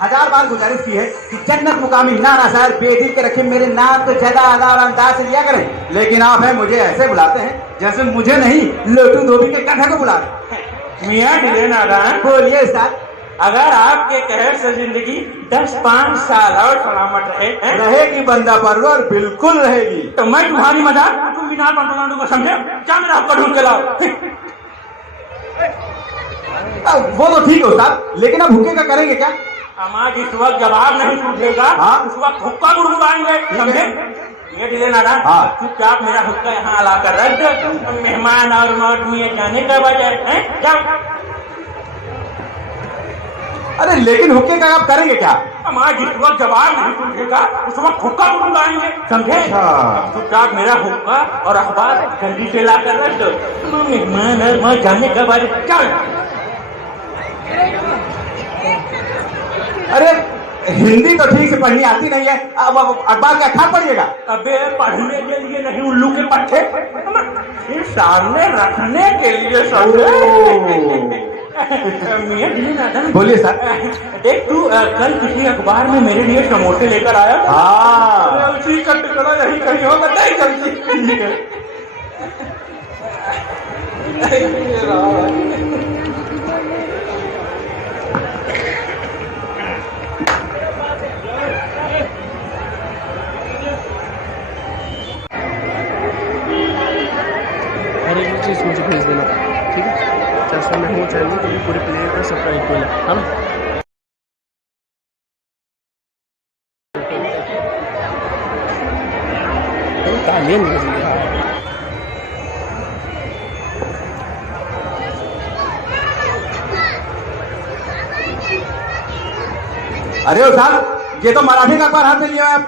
1000 बार गुजारिश की है कि जन्नत मुकामी नाना साहब बेदी के रखे मेरे नाम को ज्यादा आधा और अंदाज से लिया करें, लेकिन आप हैं मुझे ऐसे बुलाते हैं जैसे मुझे नहीं लोटू धोबी के गधा को बुलाते हैं। मियाँ ढीले नादान, बोलिए उस्ताद। अगर आपके कहर से जिंदगी 10-5 साल और सलामत रहेगी बंदा परवर, बिल्कुल रहेगी। तो मैं तुम्हारी मजाक तुम बिना पंतलाडू को समझे क्या मेरा आपका ढूंढ के लाओ। वो तो ठीक है उस्ताद, लेकिन अब हुक्के का करेंगे क्या? हमारा जिस वक्त जवाब नहीं छूटेगा हाँ? उस वक्त हुक्का गुड़गुड़ाएंगे, समझे? ये ढीले नादान, हाँ। चुपचाप मेरा हुक्का यहाँ लाकर रख दो। मेहमान और मौत में जाने का वजह है, जाओ। अरे लेकिन हुक्के का आप करेंगे क्या? हमारा जिस वक्त जवाब नहीं छूटेगा उस वक्त हुक्का गुड़गुड़ाएंगे, समझे? अच्छा। चुपचाप मेरा हुक्का और अखबार जल्दी से लाकर रख दो। मेहमान और मौत जाने का वजह, चल। अरे हिंदी तो ठीक से पढ़नी आती नहीं है, अब अखबार क्या खा पड़िएगा? अबे पढ़ने के लिए नहीं, उल्लू के पट्टे फिर सामने रखने के लिए सब। बोलिए सर। देख तू कल किसी अखबार में मेरे लिए समोसे लेकर आया था। हाँ, उसी का टुकड़ा यही कहीं होगा, नहीं जल्दी। ठीक है। हर एक चीज़ मुझे भेज देना, ठीक है? जैसे मैं हूँ चैनल तो पूरी प्लेयर का सब्सक्राइब करना, है ना? तालियां नहीं बजी रहा। अरे साहब ये तो मराठी का अखबार हाथ में लिया है आप।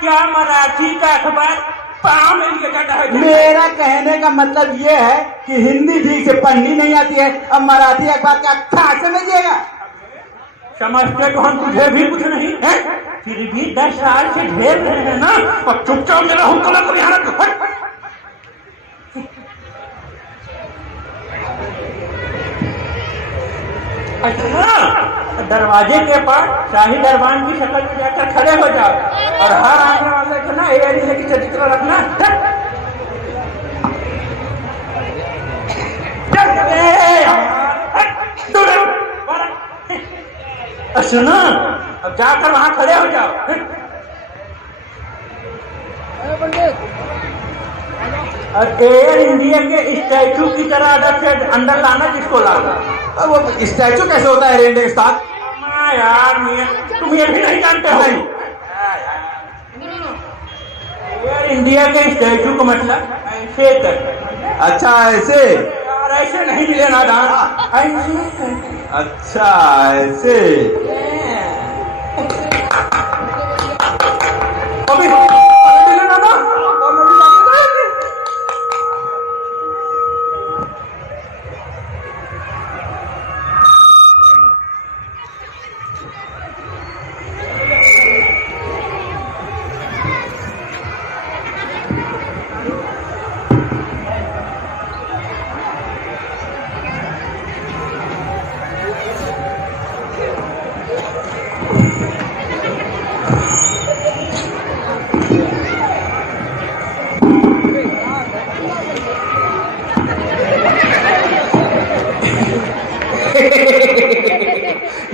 क्या मराठी का अखबार पाँव में लिए जाता है? मेरा कहने का मतलब ये है कि हिंदी ठीक से पढ़नी नहीं आती है, अब मराठी अखबार का क्या समझिएगा? समझते तो हम तुझे भी कुछ नहीं है, फिर भी 10 साल से ढेर रहे हैं ना, और चुपचाप मेरा हुक्का को यहाँ रख। अच्छा, दरवाजे के पास शाही दरबान की शक्ल में जाकर खड़े हो जाओ और हर आने वाले को ना एरिया की चरित्र रखना। सुनो, अब जाकर वहां खड़े हो जाओ। और एयर इंडिया के स्टैचू की तरह अगर से अंदर लाना, किसको लाना? अब वो स्टैचू कैसे होता है रेलवे के साथ? यार तुम ये भी नहीं जानते हो। एयर इंडिया के स्टैचू का मतलब ऐसे कर। अच्छा ऐसे? यार ऐसे नहीं मिलेगा दान, ऐसे। अच्छा ऐसे। अभी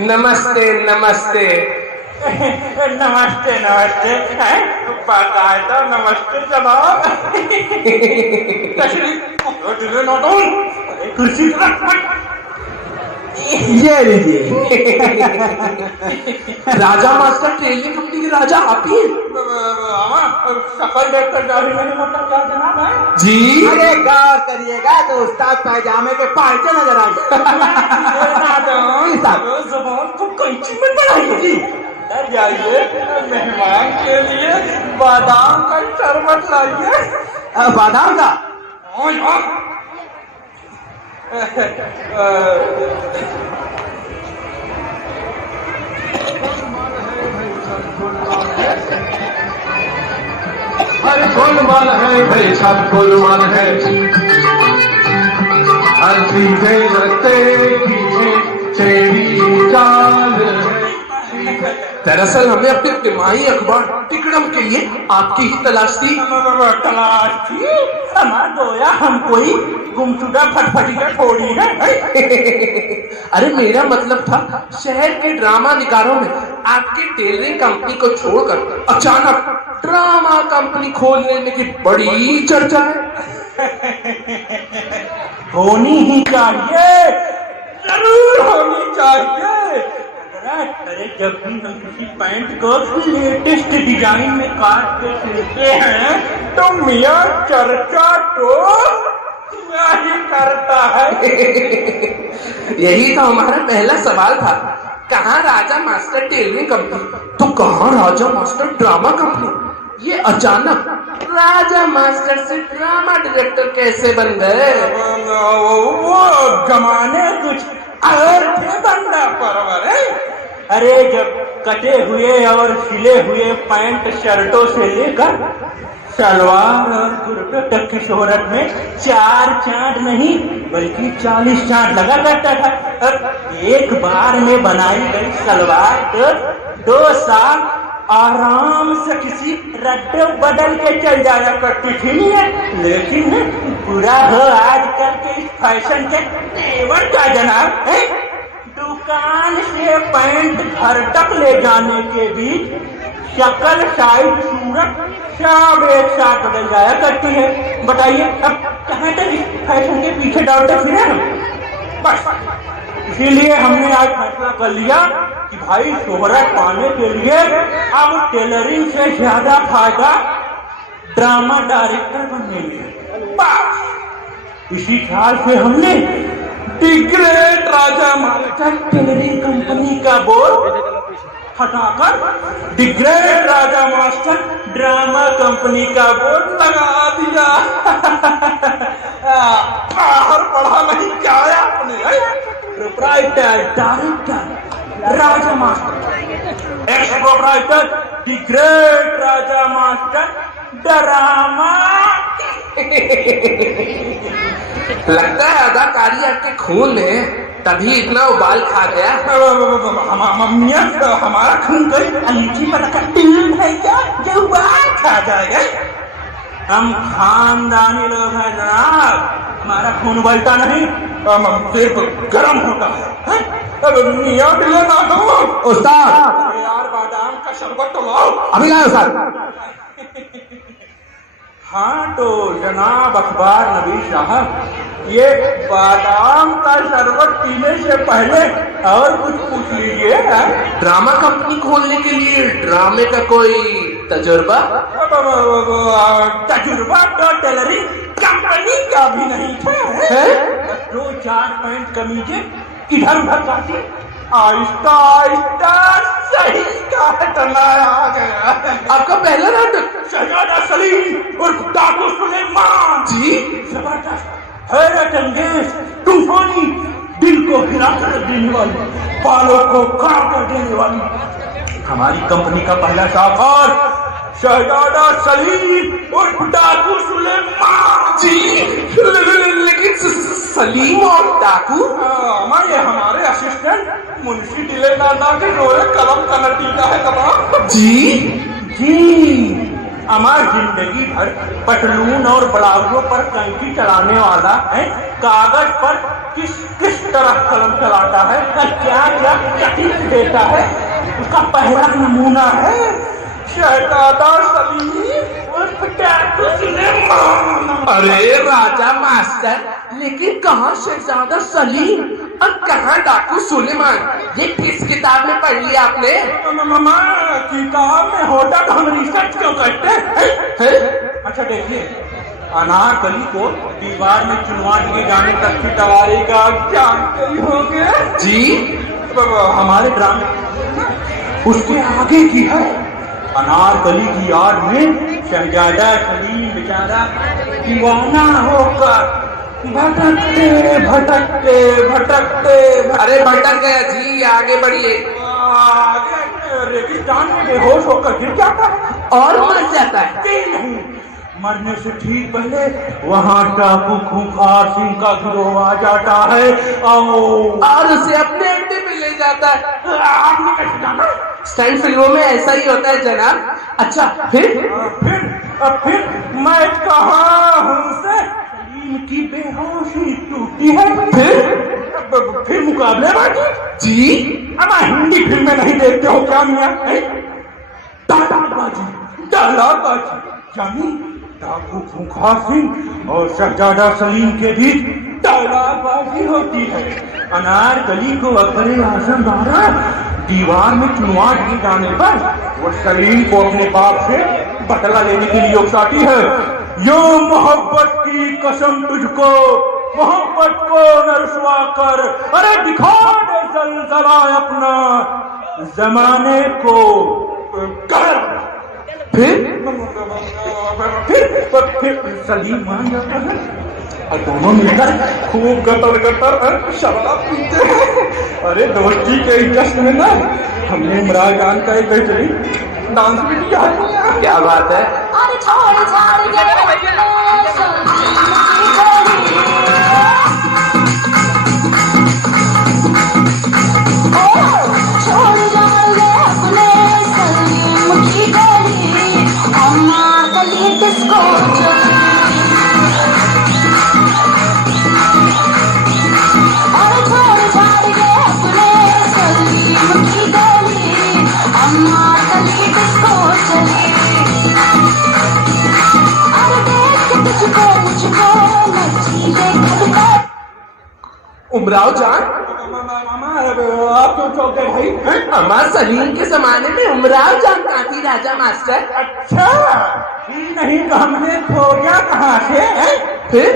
नमस्ते नमस्ते नमस्ते नमस्ते, बाकायदा नमस्ते जनाब। कुर्सी ये लीजिए। राजा मास्टर ट्रेनिंग कंपनी के राजा आप ही? शक्ल देखकर जाहिर नहीं होता क्या जनाब है जी? अरे गौर करिएगा तो उस्ताद पैजामे के पांचे नजर आए। जुबान को कैंची में बढ़ाइए जी। जाइए, मेहमान के लिए बादाम का शरबत लाइए। बादाम का? हर गोलमाल है भाई, सब गोलमाल है। हर चीजें लगते पीछे तेरी चाल है। दरअसल हमें अपने तिमाही अखबार टिकड़म के लिए आपकी ही तलाश थी। तलाश थी? हमारा गोया हम कोई गुमशुदा फटफटिया थोड़ी है। अरे मेरा मतलब था शहर के ड्रामा निगारों में आपकी टेलरिंग कंपनी को छोड़कर अचानक ड्रामा कंपनी खोल लेने की बड़ी चर्चा है। होनी ही चाहिए, जरूर होनी चाहिए। अरे जब भी हम किसी पैंट को लेटेस्ट डिजाइन में काट के सिलते हैं तो मियां चर्चा तो क्या ही करता है। यही तो हमारा पहला सवाल था, कहाँ राजा मास्टर टेलरिंग कंपनी तो कहाँ राजा मास्टर ड्रामा कंपनी। ये अचानक राजा मास्टर से ड्रामा डायरेक्टर कैसे बन गए? वो जमाने कुछ और थे बंदा परवर है। अरे जब कटे हुए और सिले हुए पैंट शर्टों से लेकर सलवार और कुर्ते तक की शोहरत में 4 चांद नहीं बल्कि 40 चांद लगा करता था। और एक बार में बनाई गई सलवार तो 2 साल आराम से किसी रद्द बदल के चल जाया करती थी। लेकिन पूरा हो आजकल के इस फैशन के तेवर का जनाब है। दुकान से पैंट घर तक ले जाने के बीच शक्ल साइज सूरत सब एक साथ बदल जाया करती है। बताइए अब कहाँ तक इस फैशन के पीछे दौड़ते फिरे हम। बस इसीलिए हमने आज फैसला कर लिया कि भाई शोहरत पाने के लिए अब टेलरिंग से ज्यादा फायदा ड्रामा डायरेक्टर बनने में। बस इसी ख्याल से हमने the great Raja master tailoring company का बोर्ड हटाकर the great Raja master drama company का बोर्ड लगा दिया। बाहर पढ़ा नहीं क्या है आपने? Proprietor director Raja master, x proprietor the great Raja master drama. लगता है अदाकारी आपके खून में, तभी इतना उबाल खा गया। हमारा खून कोई अलीची पर का टीम है क्या जो उबाल खा जाएगा? हम खानदानी लोग हैं जनाब, हमारा खून उबलता नहीं, सिर्फ गर्म होता है। मियां दिले ना दो उस्ताद यार, बादाम का शरबत तो लाओ। अभी लाए उस्ताद। हाँ तो जनाब अखबार नबी साहब, ये बादाम का शरबत पीने से पहले और कुछ पूछ लीजिए। ड्रामा कंपनी खोलने के लिए ड्रामे का कोई तजुर्बा? तजुर्बा तो टेलरिंग कंपनी का भी नहीं था। 2-4 पैंट कमीजें इधर उधर काटी, आहिस्ता आहिस्ता सही काटना आ गया। आपका पहला नाटक शहजादा सलीम और डाकू सुलेमान जी? जबरदस्त, हैरत अंगेज, तूफानी, दिल को हिला कर देने वाली, बालों को खड़ा कर देने वाली हमारी कंपनी का पहला शाहकार शहजादा सलीम और डाकू सुलेमान जी। लेकिन सलीम और डाकू ये हमारे असिस्टेंट मुंशी दिले नाना के रोए कलम का नतीजा है तमाम। जी जी हमारी जिंदगी भर पटलून और ब्लाउजों पर कैंची चलाने वाला है, कागज पर किस किस तरह कलम चलाता है, क्या क्या तकलीफ देता है, उसका पहला नमूना है शहजादा सलीम और डाकू सुलेमान। अरे राजा मास्टर, लेकिन कहाँ शहजादा सलीम और कहाँ डाकू सुलेमान? ये किस किताब में पढ़ लिया आपने? मामा किताब में होता तो हम रिसर्च क्यों करते हैं? अच्छा देखिए, अनारकली को दीवार में चुनवा दिए जाने तक की तवारी का जानते ही होंगे जी। हमारे ड्रामे उसके आगे की है। अनारकली की याद में शहजादा सलीम बेचारा दीवाना होकर भटकते भटकते भटकते अरे भटक गया जी, आगे बढ़िए। आगे रेगिस्तान में बेहोश होकर गिर जाता है और मर जाता है। नहीं, मरने से ठीक पहले वहाँ डाकू खूंखार सिंह का गिरोह आ जाता है और उसे अपने अड्डे में ले जाता है। आदमी कैसे जाना? स्टैंड फिल्मों में ऐसा ही होता है जनाब। अच्छा फिर मैं कहा हूँ से सलीम की बेहोशी टूटी है। फिर मुकाबले बाकी जी। अब हिंदी फिल्में नहीं देखते हो क्या मियाँ? डालाबाजी यानी डाकू खूंखार सिंह और शहजादा सलीम के बीच डालाबाजी होती है। अनारकली को अकबर आजम द्वारा दीवार में चुनवा दिए जाने पर वो सलीम को अपने बाप से बदला लेने के लिए उकसाती है। यो मोहब्बत की कसम तुझको, मोहब्बत को न रुसवा कर, अरे दिखा दे जलजला अपना जमाने को कर। फिर सलीम मान जाता है और दोनों मिलकर खूब गटर शराब पीते हैं। अरे दोस्ती के जश्न में ना हमने इमरान खान का एक बेहतरीन डांस भी किया है। क्या बात है। अरे छोड़ छाड़ के उमराव जान, आप क्यों चौंके भाई? हमारे सलीम के जमाने में उमराव जान कहाँ थी राजा मास्टर? अच्छा नहीं तो हमने खोजा कहाँ से? फिर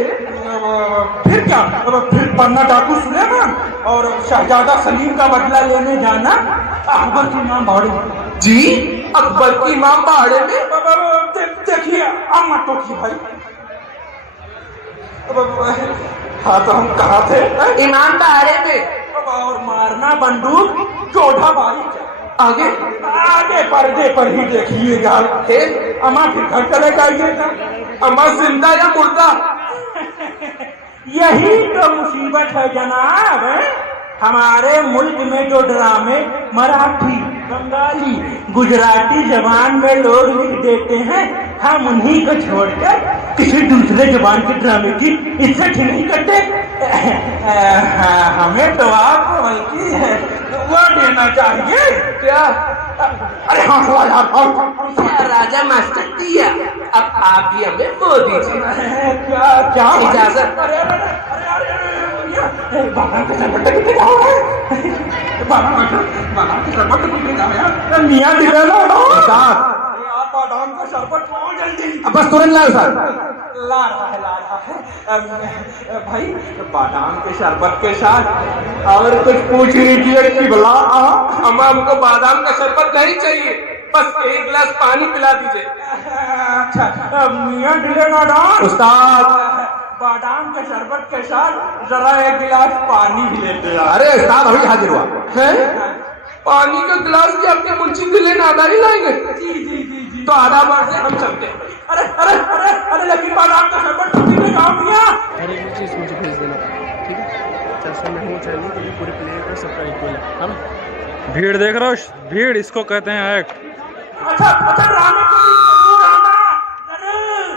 क्या? फिर पन्ना डाकू सुलेमान और शहजादा सलीम का बदला लेने जाना अकबर की इमाम बाड़े। जी, अकबर की इमाम बाड़े में? देखिए अम्मा तो की भाई। हाँ तो हम कहाँ थे? इमाम बाड़े में। और मारना बंदूक चौधा बारी आगे आगे पर्दे पर ही देखिएगा। अम्मा फिर घर चले जाइएगा। अम्मा जिंदा या मुर्दा? यही तो मुसीबत है जनाब। हमारे मुल्क में जो ड्रामे मराठी, बंगाली, गुजराती जबान में लोग लिख देते हैं, हम उन्हीं को छोड़कर किसी दूसरे जबान के ड्रामे की इज्जत ही नहीं करते। हमें तो आपको बल्कि वो देना चाहिए। क्या? अरे हाँ राजा मास्टर दिया, अब आप भी हमें वो दीजिए। क्या इजाजत? मियाँ आप बादाम का शरबत लाओ जल्दी। अब बस तुरंत लाओ सर। ला रहा है भाई। बादाम के शरबत के साथ और कुछ पूछ लीजिए कि भला। अम्मा हमको बादाम का शरबत नहीं चाहिए, बस एक गिलास पानी पिला दीजिए। अच्छा मियाँ डिलेगा डाल उस्ताद, बादाम के शरबत के साथ जरा एक गिलास पानी भी लेते हैं। अरे उस्ताद अभी हाजिर हुआ है? पानी का गिलास भी आपके मुंशी दिले नादारी लाएंगे? जी तो आधा बार से हम चलते हैं। अरे अरे अरे अरे लेकिन बादाम का शरबत पीने में काम किया। और एक चीज़ मुझे भेज देना, ठीक है? चाहे मैं हूँ चाहे नहीं, तो पूरे प्लेयर का सबका एक है ना? भीड़ देख रहे हो? भीड़ इसको कहते हैं एक्ट। अच्छा ड्रामे के लिए जरूर आना, जरूर।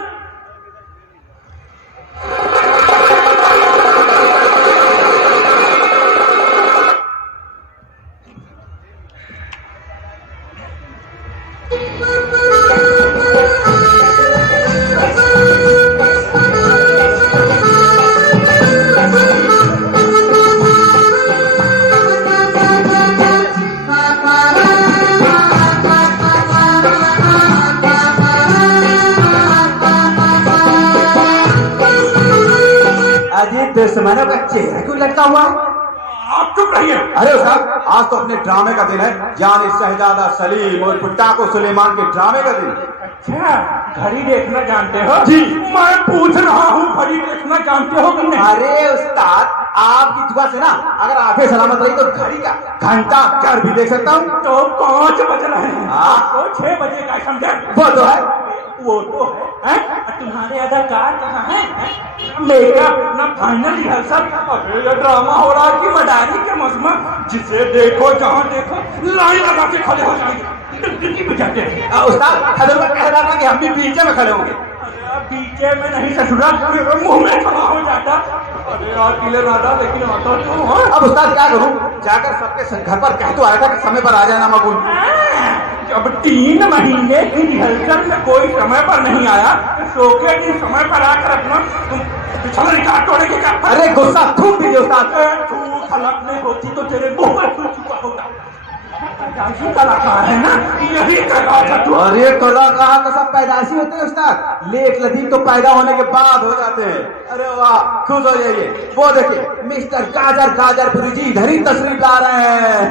दुश्मनों का चेहरा क्यों लटका हुआ? आप चुप रहिए। अरे साहब, आज तो अपने ड्रामे का दिन है, यानी शहजादा सलीम और डाकू सुलेमान के ड्रामे का दिन। अच्छा घड़ी देखना जानते हो? जी। मैं पूछ रहा हूँ घड़ी देखना जानते हो कि नहीं? अरे उस्ताद, आपकी दुआ से ना अगर आंखें सलामत रही तो घड़ी का घंटा कर भी देख सकता हूँ। तो 5 बज रहे हैं, हाँ। आपको 6 बजे का समझे? वो तो है। वो तो है, हैं? तुम्हारे अदाकार कहाँ हैं? मेरा अपना फाइनल रिहर्सल, अबे ये ड्रामा हो रहा है कि मडारी के मजमा, जिसे देखो जहाँ देखो लाइन लगा के खड़े हो जाएंगे, टिकटिकी बजाते हैं। उस्ताद हजर कह रहा था कि हम भी बीचे में खड़े होंगे। बीचे में नहीं ससुरा, मेरे मुंह में खड़ा हो जाता। अरे यार किले राधा, लेकिन आता क्यों? अब उस्ताद क्या करूं? जाकर सबके घर पर कह तो आया था कि समय पर आ जाना मकबूल। जब 3 महीने की रिहर्सल में कोई समय पर नहीं आया, तो शो के दिन समय पर आकर अपना पिछला रिकॉर्ड तोड़े के क्या? अरे गुस्सा थूक दीजिए उस्ताद। तू खलक नहीं होती तो तेरे मुंह में फूल चुका होता। कलाकार है ना, यही कला था तू। और ये कलाकार तो सब पैदाइशी होते हैं उस्ताद, लेख लतीफ तो पैदा होने के बाद हो जाते हैं। अरे वाह, खुश हो जाइए। वो देखिए मिस्टर गाजर गाजर जी इधर ही तशरीफ ला रहे हैं।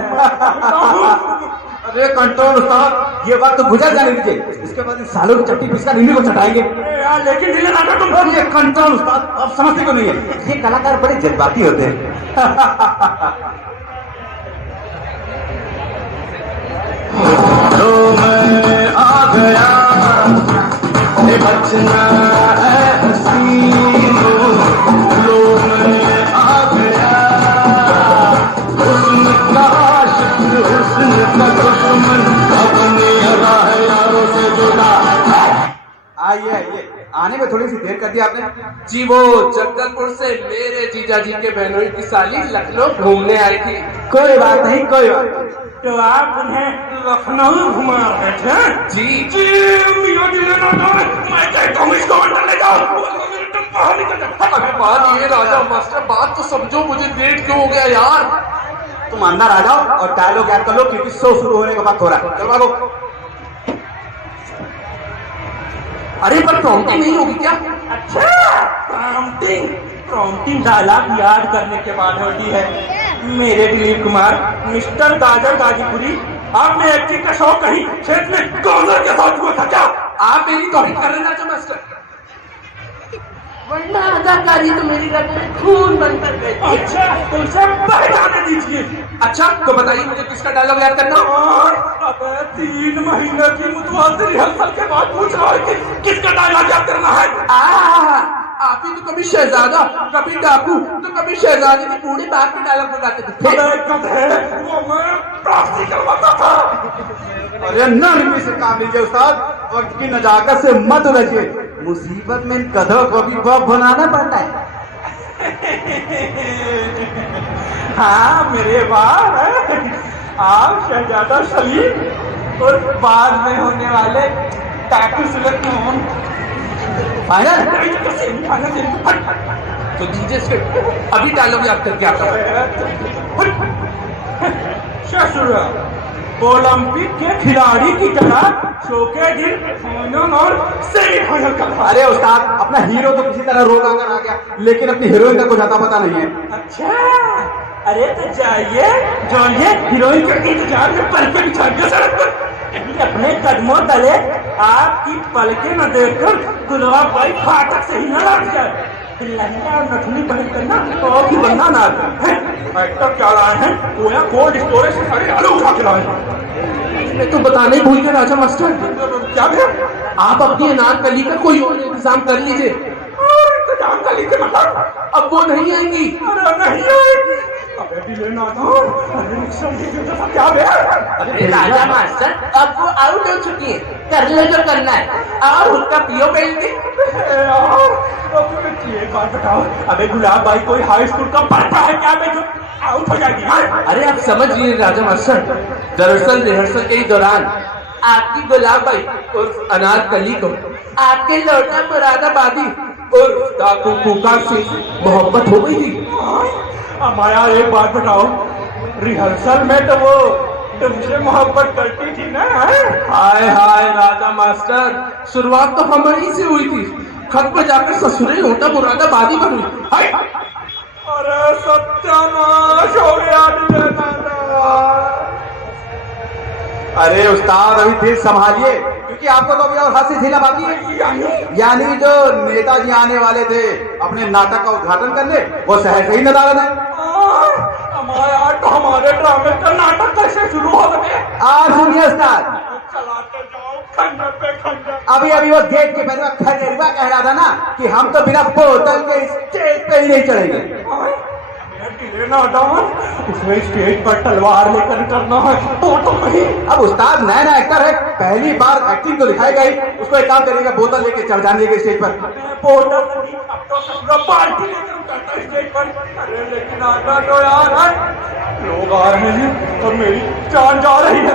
अरे कंट्रोल उस्ताद, ये बात तो गुजर जाने दीजिए, इसके बाद इस सालों की चट्टी पिसकर इन्हीं को चटाएंगे। यार लेकिन दिले ना तुम। और ये कंट्रोल उस्ताद, अब समझते क्यों नहीं है? ये कलाकार बड़े जज्बाती होते हैं। तो मैं आ गया, बचना है हसीनो, लो मैं आ गया, हुस्न का आशिक, हुस्न का दुश्मन, अपनी राह यारों से जुदा। आइए आइए, आने में थोड़ी सी देर कर दी आपने। जी वो जगदलपुर से मेरे जीजा जी के बहनोई की साली लखनऊ घूमने आई थी। कोई बात नहीं, कोई बात नहीं। तो आप उन्हें लखनऊ घुमा रहे थे? जी जी मियां जी लेना था, मैं कहता हूँ इसको अंदर ले जाओ, तुम बाहर निकल जाओ। अबे बात ये राजा मास्टर, बात तो समझो, मुझे लेट क्यों हो गया यार? तुम अंदर आ जाओ और डायलॉग याद कर लो, क्योंकि शो शुरू होने का वक्त हो रहा है। चलो भागो। अरे पर प्रॉम्प्टिंग नहीं होगी क्या? अच्छा, प्रॉम्प्टिंग डायलॉग याद करने के बाद होती है। मेरे दिलीप कुमार, मिस्टर गाजर गाजीपुरी, आपने एक्टिंग का शौक कहीं क्षेत्र में गाजर के साथ हुआ था क्या? आप मेरी तौहीन कर रहे राजा मास्टर? वरना अदाकारी तो मेरी रग में खून बनकर गई। अच्छा, तो उसे बह जाने दीजिए। अच्छा तो बताइए मुझे किसका डायलॉग याद करना? और अबे 3 महीने की मुतवाज़िर रिहर्सल के बाद पूछ रहा है कि किसका डायलॉग याद करना है? आप ही तो कभी शहजादा, कभी डाकू, तो कभी शहजादी के बूढ़े बाप के डायलॉग बुलाते थे। अबे गधे, वो मैं प्राप्ति करवाता था। अरे नरमी से काम लीजिए उस्ताद, वक्त की नजाकत से मत उलझिए, मुसीबत में इन कदों को भी बॉब बनाना पड़ता है। हाँ मेरे बाप, आप शहजादा सलीम और बाद में होने वाले टाकू सुलत मोहन। फाइनल तो दीजिए स्क्रिप्ट, अभी डायलॉग याद करके आता हूँ। ससुरा, ओलंपिक के खिलाड़ी की तरह शो के दिन फाइनल और सेमीफाइनल का। अरे उस्ताद, अपना हीरो तो किसी तरह रोक आकर आ गया, लेकिन अपनी हीरोइन का कुछ आता पता नहीं है। अच्छा, अरे तो जाइए हीरोइन के इंतजार में पल पे बिछाइए सड़क पर, अपने कदमों तले आपकी पलके न देखकर दुल्हा भाई फाटक से ही न लौट जाए। लहंगा और नथुनी पहन कर ना तो भी बनना ना है। एक्टर क्या लाए हैं? कोया कोल्ड स्टोरेज से सारे आलू उठा के लाए हैं। मैं तो बताने ही भूल गया राजा मास्टर। क्या भैया? आप अपनी अनारकली का कोई और इंतजाम कर लीजिए। इंतजाम कर लीजिए मतलब? अब वो नहीं आएंगी। अरे नहीं आएगी। अबे भी लेना था। अरे रिक्शा क्या भैया? अरे राजा मास्टर, अब वो आउट हो चुकी है, कर ले जो करना है, और उसका पियो पहन के। एक बात बताओ, अबे गुलाब भाई कोई हाई स्कूल का पढ़ता है क्या मैं जो आउट हो जाएगी? अरे आप समझ लिए राजा मास्टर, दरअसल रिहर्सल के ही दौरान आपकी गुलाब भाई और अनारकली को आपके लौटा मुरादाबादी और डाकू कुका से मोहब्बत हो गई थी। माया एक बात बताओ, रिहर्सल में तो वो तुमसे मोहब्बत करती थी ना? हाय हाय राजा मास्टर, शुरुआत तो हमारी से हुई थी, खत पर जाकर ससुरे होता मुरादाबादी पर हुई। हाय अरे सत्यानाश हो गया। अरे उस्ताद, अभी दिल संभालिए, क्योंकि आपको तो अभी और हंसी झीला बाकी है। यानी जो नेताजी आने वाले थे अपने नाटक का उद्घाटन करने, वो शहर से ही नदारद है। हमारे ड्रामे का नाटक कैसे शुरू हो गए? आज सुनिए उस्ताद, चलाते जाओ खंडर पे खंडर। अभी अभी वो देख के मैंने खंडेरवा कह रहा था ना कि हम तो बिना बोतल के स्टेज पे ही नहीं चढ़ेंगे। उसमें स्टेज पर तलवार लेकर करना है तो नहीं। अब उस्ताद नया नया एक्टर है, पहली बार एक्टिंग तो दिखाई गई, उसको एक काम करेगा, बोतल लेके चढ़ जाने के स्टेज पर। बोतल अब तो पूरा पार्टी लेकर उतरता है स्टेज पर। अरे लेकिन आटा तो यार लोग आ रहे हैं और मेरी जान जा रही है।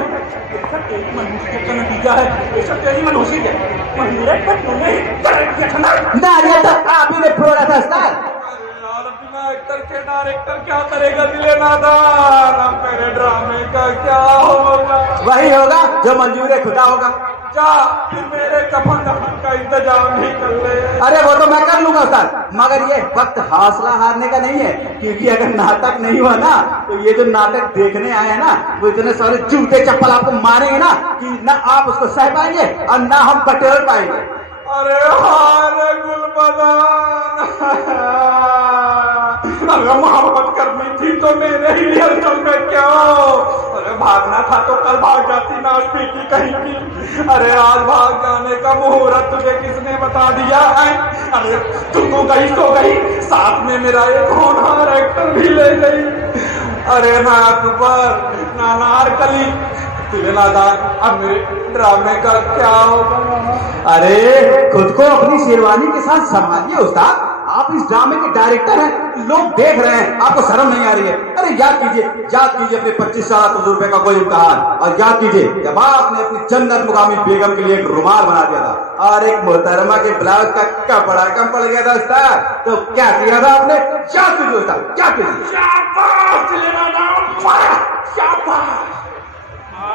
ऐसा तेरी मनहूसियत का नतीजा है, ऐसा तेरी मनहूसियत है। मंदिर पर तूने ही कर दिया था ना। नारियल तो आप ही ने फोड़ा था उस्ताद। एक्टर के डायरेक्टर क्या करेगा दिले नादान, अब मेरे ड्रामे का क्या होगा? वही होगा जो मंजूर खुदा होगा। जा फिर मेरे कफन दफन का इंतजाम ही कर ले। अरे वो तो मैं कर लूंगा उस्ताद, मगर ये वक्त हौसला हारने का नहीं है, क्योंकि अगर नाटक नहीं हुआ ना तो ये जो नाटक देखने आए हैं ना वो इतने सारे जूते चप्पल आपको मारेंगे ना कि ना आप उसको सह पाएंगे और ना हम बटेर पाएंगे। अरे हारे गुलबदन, अरे मोहब्बत करनी थी तो मेरे ही रिहर्सल में क्यों? अरे भागना था तो कल भाग जाती नाचती की कहीं की। अरे आज भाग जाने का मुहूर्त तुझे किसने बता दिया है? अरे तू गई तो गई, साथ में मेरा एक होनहार एक्टर भी ले गई। अरे ना अकबर ना नारकली, तुझे नादान, अब मेरे ड्रामे का क्या होगा? अरे खुद को अपनी शेरवानी के साथ संभालिए उस्ताद, आप इस ड्रामे के डायरेक्टर हैं, लोग देख रहे हैं, आपको शर्म नहीं आ रही है? अरे याद कीजिए अपने 25 साल तजुर्बे का कोई इम्तिहान, और याद कीजिए जब आपने अपनी जन्नत मुकामी बेगम के लिए एक रुमाल बना दिया था और एक मोहतरमा के ब्लाउज का कपड़ा कम पड़ गया था उस्ताद, तो क्या किया था आपने? याद कीजिए उस्ताद, क्या कीजिए?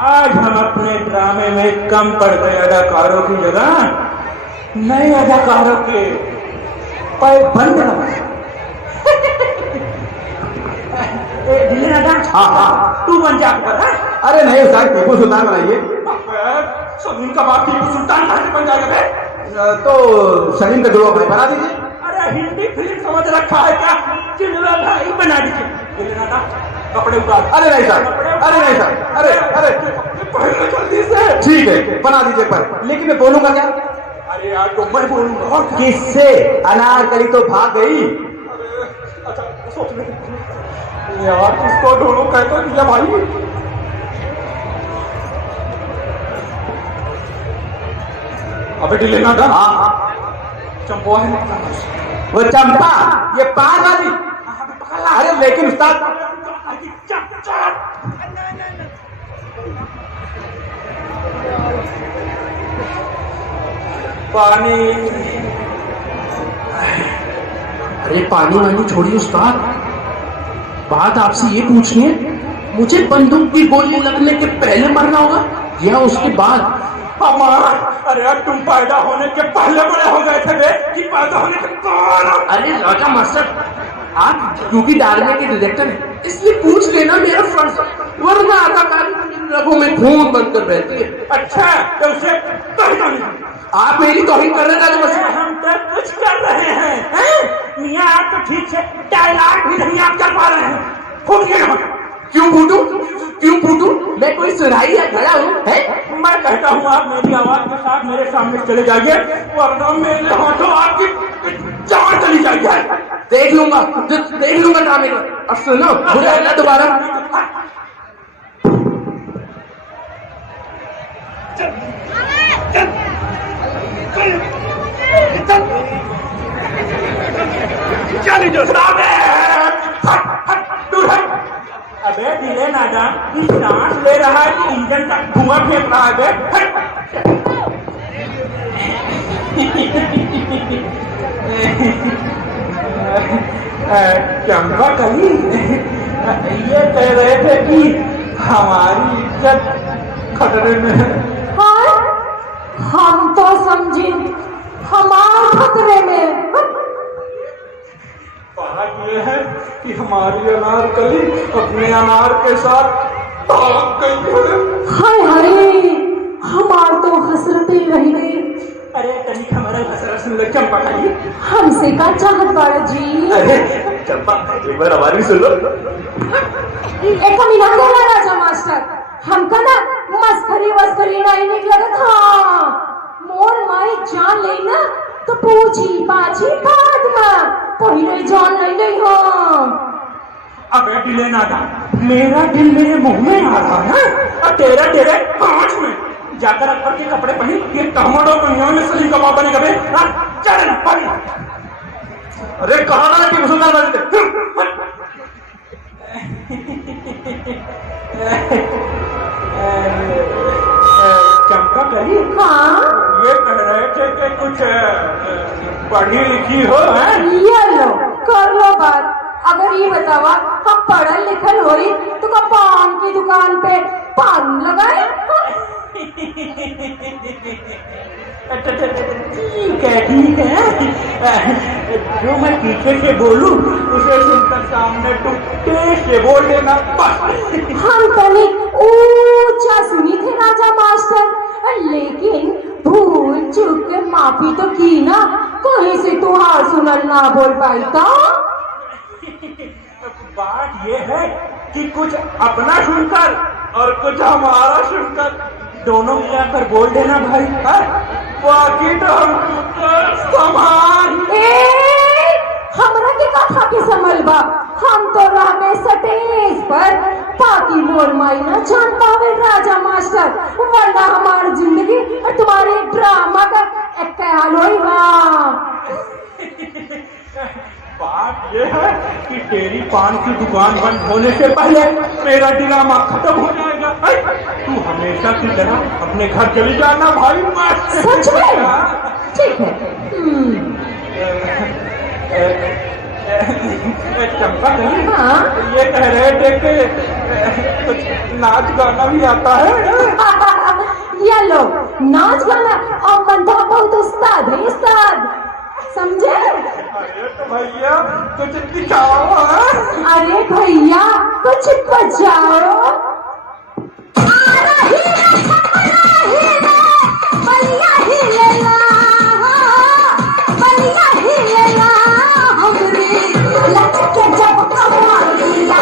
आज हम अपने ड्रामे में कम पड़ गए अदाकारों की जगह नए अदाकारों के पैर बंद हाँ हाँ, तू बन जा अकबर। अरे नहीं उस्ताद, टीपू सुल्तान बनाइए। सलीम का बाप टीपू सुल्तान कहाँ से बन जाएगा बे? तो सलीम का जोड़ा भाई बना दीजिए। अरे हिंदी फिल्म समझ रखा है क्या? चिल्ला भाई बना दीजिए। कपड़े उतार। अरे नहीं सर, अरे नहीं सर, अरे जल्दी से। ठीक है बना दीजिए, पर लेकिन मैं बोलूंगा क्या? अरे यार तो मैं बोलूंगा। किससे? अनारकली तो भाग गई। अच्छा सोच ले यार, किसको ढूंढूं? कहता दिया भाई। अबे डिले ना था। हाँ चंपा है वो चंपा, ये पार वाली। अरे लेकिन उस्ताद पानी। अरे पानी वानी छोड़िए उस्ताद, बात आपसे ये पूछनी है, मुझे बंदूक की गोली लगने के पहले मरना होगा या उसके बाद? हमारा अरे यार तुम पैदा होने के पहले बड़े हो गए थे बे, कि पैदा होने के बाद? अरे राजा मास्टर, आप क्योंकि डालने के डायरेक्टर हैं इसलिए पूछ लेना मेरा फर्ज, वरना अदाकारी रगों में खून बनकर रहती है। अच्छा तो उसे आप मेरी तौहीन कर रहे हैं राजा मास्टर। हम तो कुछ कर रहे हैं मियाँ, आप तो ठीक से डायलॉग भी नहीं आप कर पा रहे हैं। फूट गया। क्यों फूटू? क्यों फूटू? मैं कोई सुराही या घड़ा हूँ? मैं कहता हूँ आप मेरी आवाज के साथ मेरे सामने चले जाइए, वरना मेरे हाथों आपकी जान चली जाएगी। देख लूंगा ड्रामे को। अब सुनो, बुलाना दोबारा। अबे दिले नादा, सांस ले रहा है कि इंजन का धुआं फेंक रहा है? चंपा कहीं ये कह रहे थे कि हमारी इज्जत खतरे में है। हाँ, हम तो समझे हमारे खतरे में। बात यह है कि हमारी अनारकली अपने अनार के साथ भाग गई है। हाय हाय, हमार तो हसरतें रह गई। अरे कहीं हमारा हसरत सुन लो चंपा खाली। हमसे का चाहत बाड़ा जी? अरे चंपा एक बार हमारी सुन लो। एक कमी ना देना राजा मास्टर, हमका ना मस्करी वस्करी नहीं निक लगत हाँ मोर माई जान ले ना तो पूछी पाछी बाद में पहले जान नहीं ले हम अबे दिले नादान, मेरा दिल मेरे मुंह में आ रहा है और तेरा तेरे पांच में जाकर अकबर के कपड़े पहन ये कहमड़ो दुनिया में सली कबाब बने कबे चल पड़। अरे कहा ना कि मुसलमान बनते चंपा करी हाँ ये कह रहे थे कि कुछ पढ़ी लिखी हो है? ये लो कर लो बात। अगर ये बतावा हम पढ़ल लिखल होई तो का पान की दुकान पे पान लगाए ठीक है जो मैं पीछे से बोलूं उसे सुनकर सामने तुम तेज से बोल देना बस। हम तनी ऊंचा सुनी थे राजा मास्टर लेकिन भूल चूक के माफी तो की ना कहीं से तुहार सुनल ना बोल पाई तो बात ये है कि कुछ अपना सुनकर और कुछ हमारा सुनकर दोनों मिलाकर बोल देना भाई है? बाकी तो हम संभाल हमरा के कथा के समलबा हम तो रह गए स्टेज पर बाकी मोर माई ना जान पावे राजा मास्टर वरना हमारी जिंदगी और तुम्हारे ड्रामा का एक हाल होगा। बात ये है कि तेरी पान की दुकान बंद होने से पहले मेरा ड्रामा खत्म हो जाएगा। तू हमेशा की तरह अपने घर चली जाना भाई। सच में ठीक है। चंपा कहीं हाँ? ये कह रहे थे कि कुछ नाच गाना भी आता है? ये लो नाच गाना और बंधा बहुत उस्ताद है उस्ताद समझे। अरे तो भैया कुछ दिखाओ। अरे भैया कुछ बजाओ। बलिया हिलेला बलिया हिलेला हमरे लचके जब कमालिया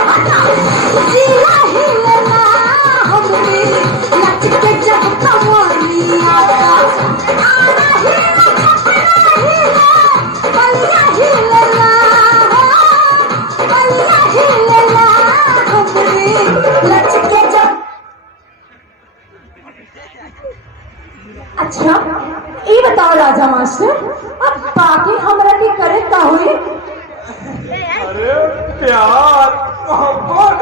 जिया हिलेला हमरे लचके जब कमालिया बलिया हिलेला हमरे लचके जब। अच्छा ये बताओ राजा मास्टर अब बाकी हमरा के करे का हुई? अरे प्यार मोहब्बत।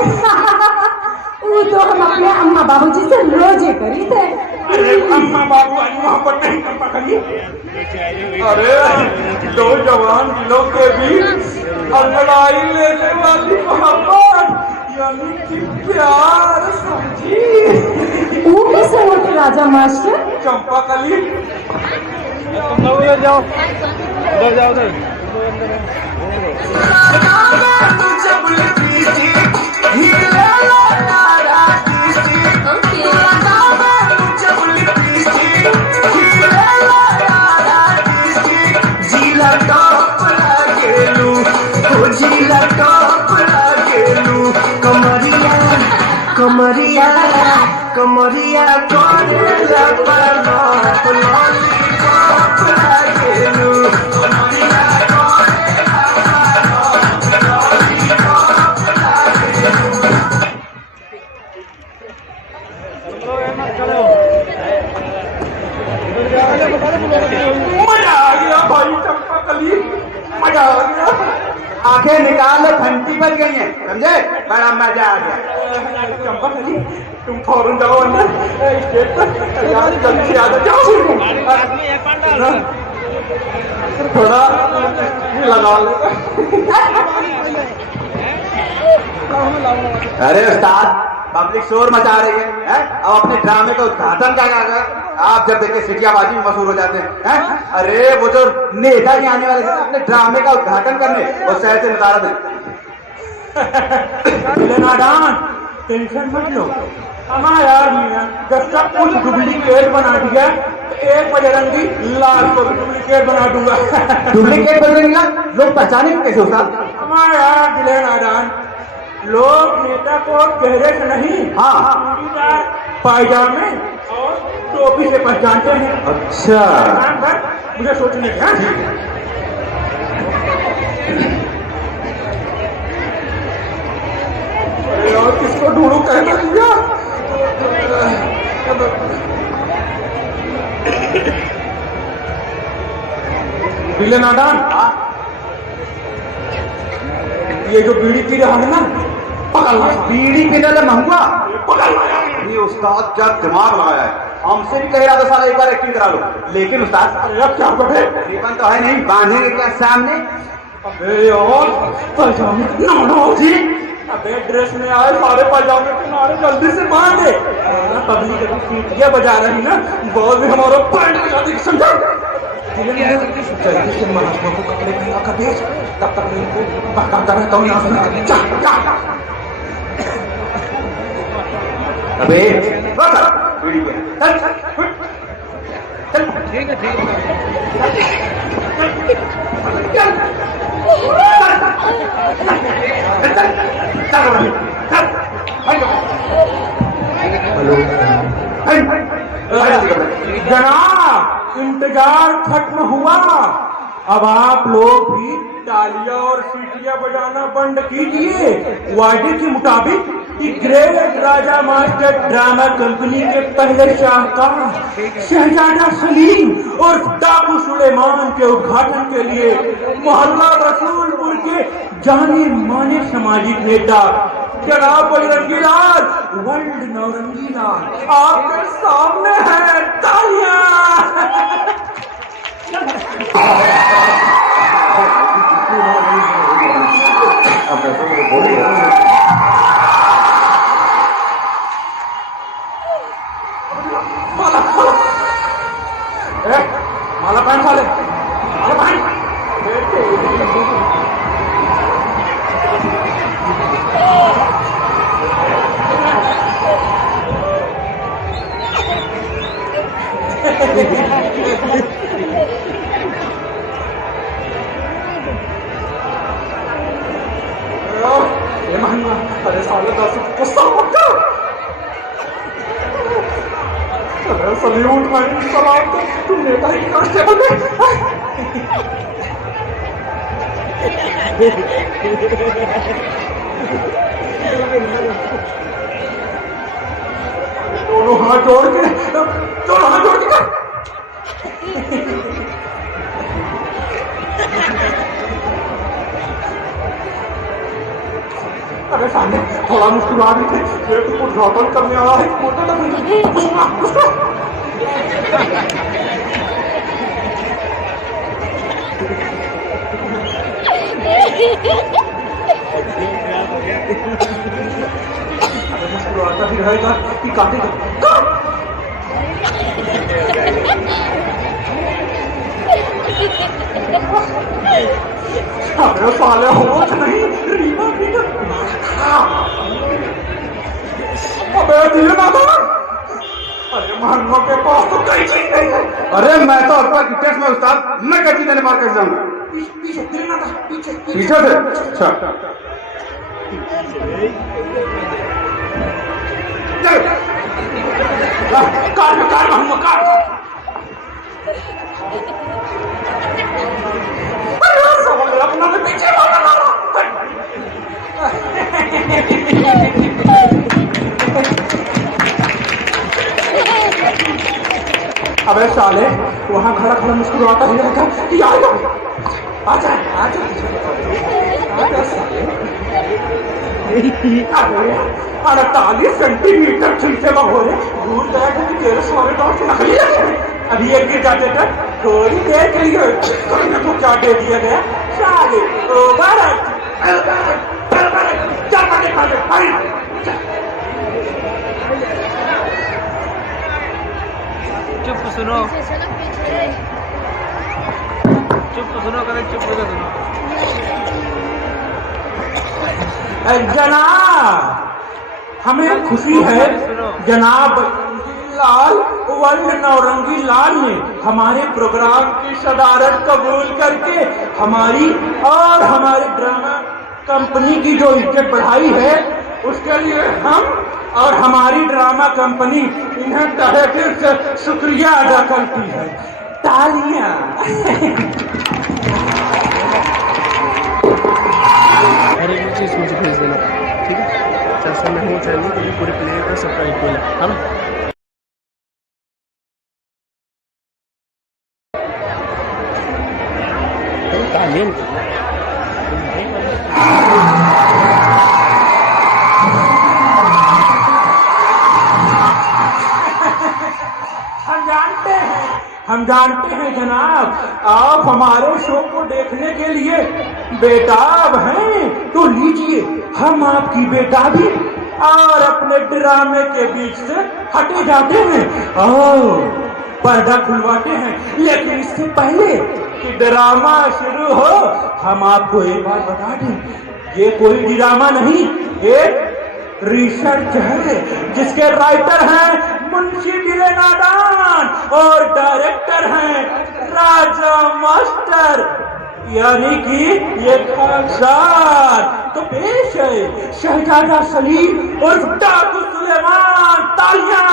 वो तो हम अपने अम्मा बाबूजी से रोजे करी थे। अरे अम्मा बाबू आज मोहब्बत नहीं कर पाएंगे। अरे दो जवान दिलों के बीच लड़ाई लेने वाली मोहब्बत यानी कि प्यार समझी। वो कैसे होते राजा मास्टर? चंपा कली उधर जाओ उधर कमरिया कमरिया करेला लॉलीपॉप लागेलू कमरिया मजा आ गया भाई। चंपा कली मजा आ गया। आंखें निकाल लो घंटी बज गई है समझे बड़ा मजा आ गया। चंपा कली तुम फौरन जाओ अंदर स्टेज पर जल्दी से आ जाओ। थोड़ा लगा लो। अरे उस्ताद पब्लिक शोर मचा रही है अब अपने ड्रामे का उद्घाटन क्या कर आप जब देखे सिटियाबाजी में मशहूर हो जाते हैं। अरे वो जो नेता जी आने वाले थे अपने ड्रामे का उद्घाटन करने और शहर से नजारा दें। नादान टेंशन मत लो। हमारा आदमी है जब सब कुछ डुप्लीकेट बना दिया तो एक बजरंगी लाल को भी डुप्लीकेट बना दूंगा। डुप्लीकेट बन रही लोग पहचाने कैसे उस्ताद? हमारा दिले नादान लोग नेता को चेहरे से नहीं, हाँ। चूड़ीदार पायजामे और टोपी से पहचानते हैं। अच्छा। पहचान कर मुझे सोचने का। अरे और किसको ढूंढूं, कहना दिया। बिले नादान, ये जो बीड़ी पी रहा है ना, पकड़ना। बीड़ी पीने ले महंगा। पकड़ना। ये उस्ताद क्या दिमाग लगाया है। हमसे भी कह रहा था साला एक बार एक्टिंग करा लो, लेकिन उस्ताद अरे अब क्या बैठे? रिबन तो है नहीं, बांधेंगे क्या सामने? अबे यार पैजामे नाड़ो जी। अबे ड्रेस में आए सारे पैजामे के नारे जल्दी से बांध दे। पब्लिक अभी सीटियां बजा रही ना, बहुत भी हमारा पैंट बजा दी, समझा? जल्दी से महात्मा को कपड़े पहना कर भेज, तब तक मैं इनको भटकाता रहता हूँ यहाँ से। जा जा। अबे बीड़ी पे चल चल चल। ठीक है ठीक है। जनाब इंतजार खत्म हुआ, अब आप लोग भी तालियां और सीटियां बजाना बंद कीजिए। वादे के मुताबिक ग्रेट राजा मास्टर ड्रामा कंपनी के पहले शाहकार शहजादा सलीम और डाकू सुलेमान के उद्घाटन के लिए मोहल्ला रसूलपुर के जाने माने सामाजिक नेता जनाब बजरंगी लाल वर्ल्ड नौरंगी लाल आपके सामने है। तालियां। माला पैंट वाले, माला पैंट। ये महंगा, अरे साले 10 गुस्सा मत कर। अरे सल्यूट भाई, सलाम तो तुम नेता ही कांस्टेबल में। दोनों हाथ जोड़ के, दोनों हाथ जोड़ के। अरे सामने थोड़ा मुस्कुरा दी थी, ये तो उद्घाटन करने आया है। मुस्कुराता भी रहेगा कि काटेगा। अरे साले होश नहीं, रीमा भी तो। अबे दिल ना दो। अरे महंगों के पास तो कई चीज नहीं है। अरे मैं तो आपका टिकट में उस्ताद, मैं कैसी देने मार कर जाऊंगा। पीछे दिल ना था, पीछे पीछे से। अच्छा कार महंगो कार। अपना तो पीछे वाला अबे साले वहां खड़ा खड़ा मुस्कुराता ही रहता कि आजा आजा आजा आजा साले। 48 सेंटीमीटर खींचे हो रहे भूल गया था कि तेरे सारे दांत नकली है। अभी एक गिर जाते थे, थोड़ी देर के लिए को क्या दे दिया गया साले। चुप सुनो, चुप सुनो, करे चुप हो जाओ सुनो। जनाब हमें खुशी है, जनाब लाल वर्ल्ड नौरंगी लाल ने हमारे प्रोग्राम की सदारत कबूल करके हमारी और हमारे ड्रामा कंपनी की जो इज्जत बढ़ाई है उसके लिए हम और हमारी ड्रामा कंपनी इन्हें तहे दिल से शुक्रिया अदा करती है। तालियां। और एक चीज़ मुझे भेज देना, ठीक है? जैसे मैं हूँ चैनल के लिए पूरे प्लेयर का सबका डिटेल है ना? तालीम हम जानते हैं जनाब, आप हमारे शो को देखने के लिए बेताब हैं, तो लीजिए हम आपकी बेताबी और अपने ड्रामे के बीच से हटे जाते हैं और पर्दा खुलवाते हैं। लेकिन इससे पहले कि ड्रामा शुरू हो, हम आपको एक बात बता दें, ये कोई ड्रामा नहीं, एक रिसर्च है जिसके राइटर हैं मुंशी दिले नादान और डायरेक्टर हैं राजा मास्टर, यानी कि ये खाकसार। तो पेश है शहजादा सलीम और डाकू सुलेमान। तालियां।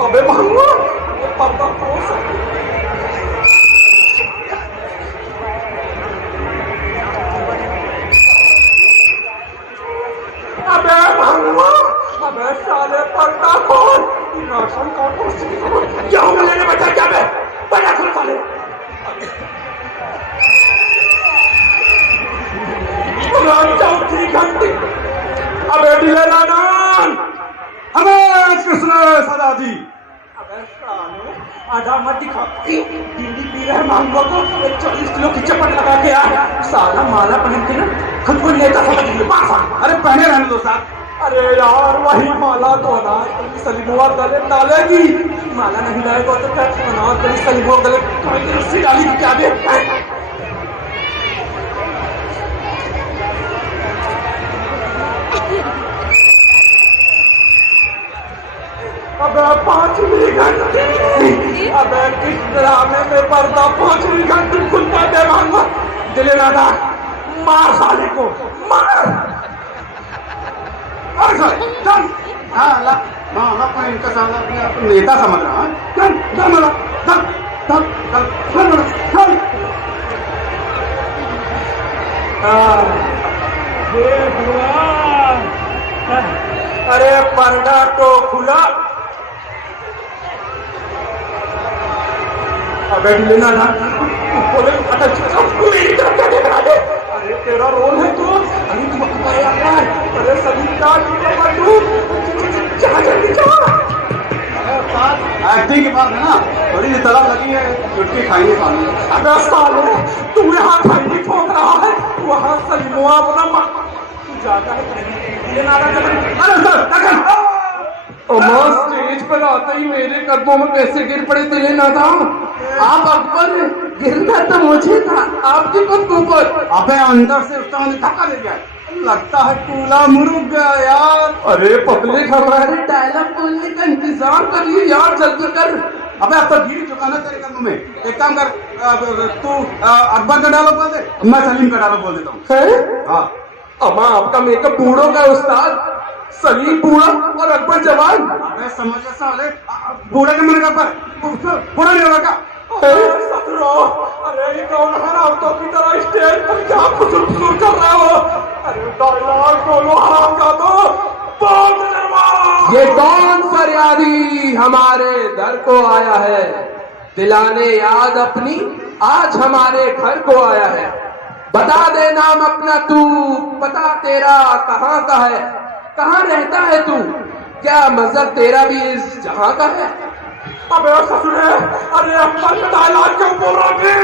अबे महंगा पर्दा खोल सकते। अबे महंगा, अबे साले पर्दा खोल। राशन कार्ड जाओ मैं लेने बैठा, क्या बे पर्दा खोल साले। चौथी घंटी। अबे दिले नादान, हमें कृष्ण सदा जी। आधा मत दिखा, दिल्ली पी रहे मांगो को 40 किलो की चपट लगा के आया, साला माला पहन के ना खुद को नेता समझ लिया। अरे पहने रहने दो साहब। अरे यार वही माला तो अनाज सलीमुआ गले डालेगी, माला नहीं लाएगा तो क्या अनाज सलीमुआ गले रस्सी डाली क्या दे। अबे 5वीं घंटी। अबे किस ड्रामे में पर्दा 5वीं घंटी खुलता दे मांगा। दिले नादा मार साले को मार। चल हाँ ला मैं इनका साला अपना नेता समझ रहा है। चल चल मारा चल चल चल चल चल। हे भगवान, अरे पर्दा तो खुला। अबे लेना ना बोले मेरी तरफ क्या देख रहा है। अरे तेरा रोल है तो, अरे तू अरे सभी का जल्दी एक्टिंग की बात है ना, बड़ी तलब लगी है, चुटकी खाई पानी। अबे साले तू यहाँ खैनी ठोक रहा है, वहाँ सलीमुआ अपना तू जाता है। अरे सर अम्मा स्टेज पर आते ही मेरे कदमों में कैसे गिर पड़े दिले नादान। आप अकबर, गिरना तो मुझे था आपके कदमों पर। अबे अंदर से उसका धक्का दे गया, लगता है कूला मुर्ग गया यार। अरे पब्लिक हमारे डायलॉग बोलने का इंतजार करिए यार, जल्दी कर। अबे अब तो गिर चुका ना तेरे कदमों में। एक काम कर, तू अकबर का डायलॉग बोल दे, मैं सलीम का डायलॉग बोल देता हूँ। हाँ अम्मा आपका मेकअप बूढ़ों का उस्ताद, सलीम बूढ़ा और अकबर जवान। अबे समझ साले, बूढ़े के मन का बूढ़ा नहीं होगा क्या? अरे ये कौन हरामतों की तरह स्टेज पर क्या कुछ कर रहे हो? अरे डायलॉग बोलो हराम का तो ये कौन फरियादी हमारे दर को आया है, दिलाने याद अपनी आज हमारे घर को आया है। बता दे नाम अपना तू, पता तेरा कहाँ का है, कहाँ रहता है तू, क्या मजहब तेरा भी इस जहां का है। अबे ससुरे, अरे अकबर डायलॉग क्यों बोल रहा है?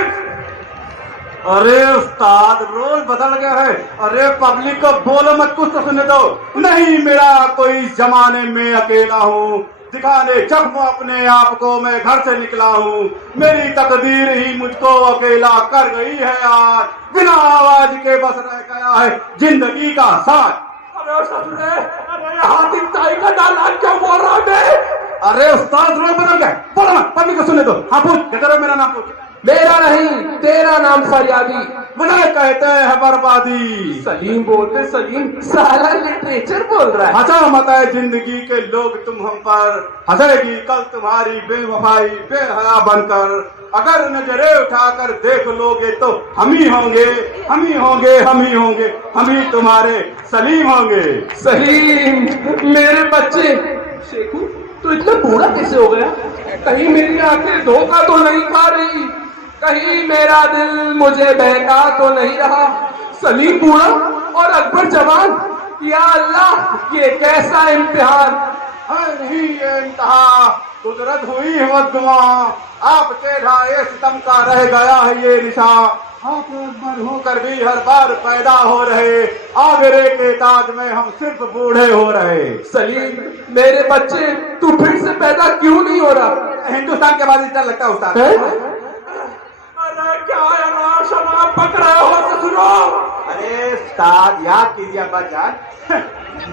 अरे उस्ताद रोल बदल गया है। अरे पब्लिक को बोलो मत, कुछ तो सुनने दो। नहीं मेरा कोई जमाने में अकेला हूँ, दिखाने जख्म अपने आप को मैं घर से निकला हूँ। मेरी तकदीर ही मुझको अकेला कर गई है यार। बिना आवाज के बस रह गया है जिंदगी का साथ। अरे ससुरे, अरे हातिम ताई का डायलॉग क्यों बोल रहा है? अरे उस्ताद रोल बदल गए। बोलो ना, पब्लिक को सुनने दो। हाँ पूछ, कहते रहो मेरा नाम पूछ। मेरा नहीं, तेरा नाम फरियादी। मुझे कहते हैं बर्बादी। सलीम बोलते सलीम, साला लिटरेचर बोल रहा है। हंसा मत है जिंदगी के लोग तुम हम पर, हंसेगी कल तुम्हारी बेवफाई बेहया बनकर। अगर नजरे उठाकर देख लोगे तो हम ही होंगे, हम ही होंगे, हम ही होंगे, हम ही तुम्हारे सलीम होंगे। सलीम, मेरे बच्चे। शेखू, तू इतना बूढ़ा कैसे हो गया? कहीं मेरी आंखें धोखा तो नहीं खा रही? कहीं मेरा दिल मुझे बहका तो नहीं रहा? सलीम बूढ़ा और अकबर जवान, या अल्लाह ये कैसा इम्तिहान। नहीं ये इंतहा कुदरत हुई है बददुआ, आपके ढाए सितम का रह गया है ये निशान। आप अकबर होकर भी हर बार पैदा हो रहे, आगरे के ताज में हम सिर्फ बूढ़े हो रहे। सलीम, मेरे बच्चे, तू फिर से पैदा क्यों नहीं हो रहा? हिंदुस्तान के बाद इतना लगता है उस्ताद। अरे क्या शराब पक रहे हो ससुरो? अरे उस्ताद याद कीजिए अब्बा जान,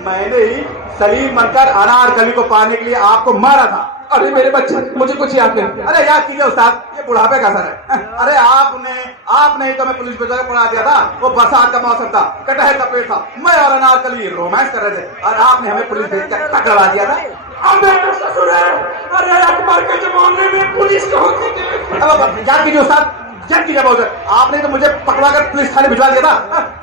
मैंने ही सलीम बनकर अनारकली को पाने के लिए आपको मारा था। अरे मेरे बच्चे, मुझे कुछ याद नहीं। अरे याद कीजिए उस्ताद, ये बुढ़ापे का असर है। अरे आपने ही तो मैं पुलिस भेजा पढ़ा दिया था। वो बरसात का मौसम था, कटहल का पेड़ था, मैं और अनारकली रोमांस कर रहे थे और आपने हमें पुलिस भेज कर पकड़वा दिया था। अबे ससुर, अरे अकबर के जमाने में पुलिस कहाँ थी? याद कीजिए उस्ताद, याद कीजिए बहुत। आपने तो मुझे पकड़ा कर पुलिस थाने भिजवा दिया था।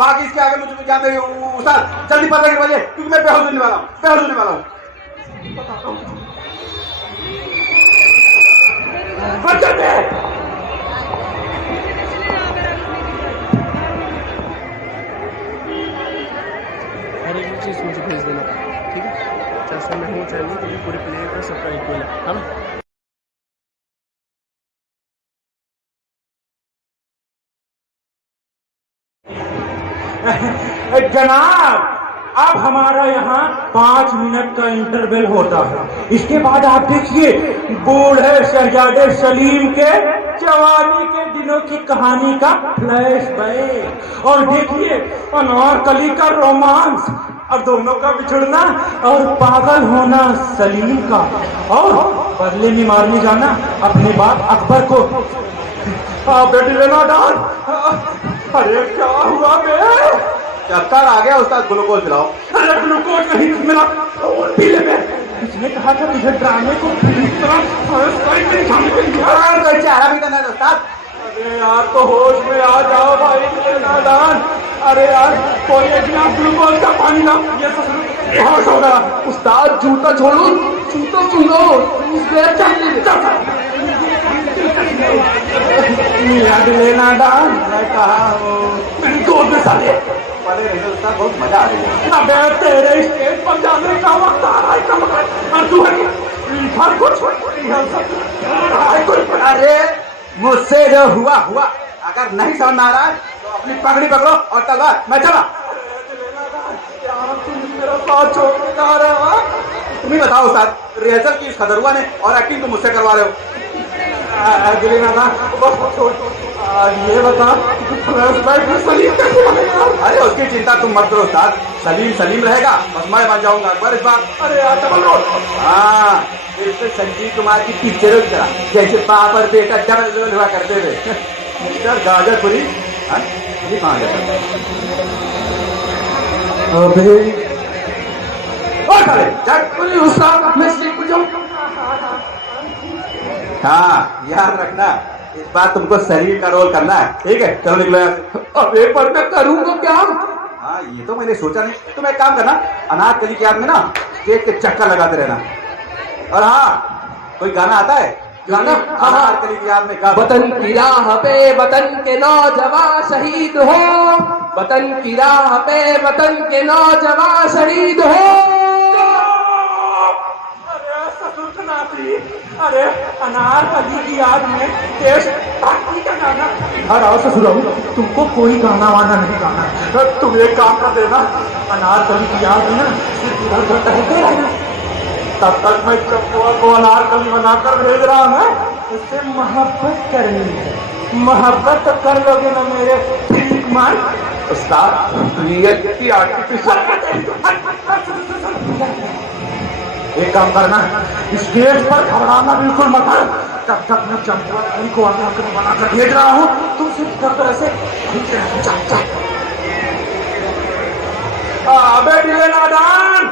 बाकी इसके आगे मुझे याद नहीं उस्ताद। जल्दी पकड़ के बजे, क्योंकि मैं बेहोश होने वाला हूँ, बेहोश होने वाला हूँ। हर एक चीज़ मुझे भेज देना, ठीक है? चाहे मैं हूँ चाहे नहीं, क्योंकि पूरे प्लेयर का सबका इक्वल है ना? जनाब, अब हमारा यहाँ 5 मिनट का इंटरवल होता है। इसके बाद आप देखिए बूढ़े शहजादे सलीम के जवानी के दिनों की कहानी का फ्लैशबैक, और देखिए अनारकली का रोमांस, और दोनों का बिछड़ना और पागल होना सलीम का, और बदले में मारने जाना अपने बाप अकबर को। बेटी लेना डाल। अरे क्या हुआ बे? चक्कर आ गया उस्ताद, ग्लूकोज पिलाओ। अरे ग्लूकोज नहीं मिला, और पी ले बे। इसने कहा था तुझे ड्रामे को पूरी तरह कोई चारा भी तो नहीं उस्ताद। अरे यार तो होश में आ जाओ भाई नादान। अरे यार कोई एक गिलास ग्लूकोज का पानी ला। ये ससुर होश होगा। उस्ताद जूता छोड़ो, जूता सुनो। याद लेना डाल, मैं कहा हो मेरी दो में साले पढ़े रहे उस्ताद, बहुत मजा आ रही है। अबे तेरे स्टेज पर जाने का वक्त आ रहा है, कब और तू है हर कुछ अरे मुझसे जो हुआ हुआ, अगर नहीं समझ में आ रहा है तो अपनी पगड़ी पकड़ो और तलवार, मैं चला। मेरा साथ छोड़ के जा रहा है। तुम ही बताओ उस्ताद, रिहर्सल की इस खदरुआ ने और एक्टिंग तो मुझसे करवा रहे हो। ये बता सलीम कैसे बनेगा? अरे उसकी चिंता तुम मत करो उस्ताद, सलीम सलीम रहेगा, बस मैं बन जाऊंगा अकबर इस बार। अरे यार डबल रोल। हाँ, इससे संजीव कुमार की पिक्चरों की तरह, जैसे बाप और बेटा डबल रोल हुआ करते थे। मिस्टर गाजरपुरी, कहाँ गया? उस्ताद मैं स्लीप जाऊँ। हाँ याद रखना, इस बार तुमको शरीर का रोल करना है, ठीक है? चलो निकलो यहाँ से। अबे पर मैं करूँगा क्या? हाँ ये तो मैंने सोचा नहीं। तुम एक काम करना, अनारकली की याद में ना स्टेज के चक्कर लगाते रहना। और हाँ, कोई गाना आता है? गाना? अनारकली की याद में गा। वतन की राह पे वतन के नौजवान शहीद हो, वतन की राह पे वतन के नौजवान शहीद हो। अरे अनारकली की याद में देश भक्ति का गाना। घर आओ ससुराल, तुमको कोई गाना वाना नहीं गाना है। तुम एक काम कर देना, अनारकली की याद में ना सिर्फ इधर उधर टहलते रहना। तब तक मैं चंपुआ को अनारकली बनाकर भेज रहा हूँ। उससे मोहब्बत करनी है, मोहब्बत तो कर लोगे ना मेरे ठीक मान। उस्ताद रियल की आर्टिफिशियल। एक काम करना, स्टेज पर घबराना बिल्कुल मत है। तब तक मैं चंपुआ को अनारकली बनाकर भेज रहा हूँ, तुम सिर्फ तब तरह से अबे ढीले नादान,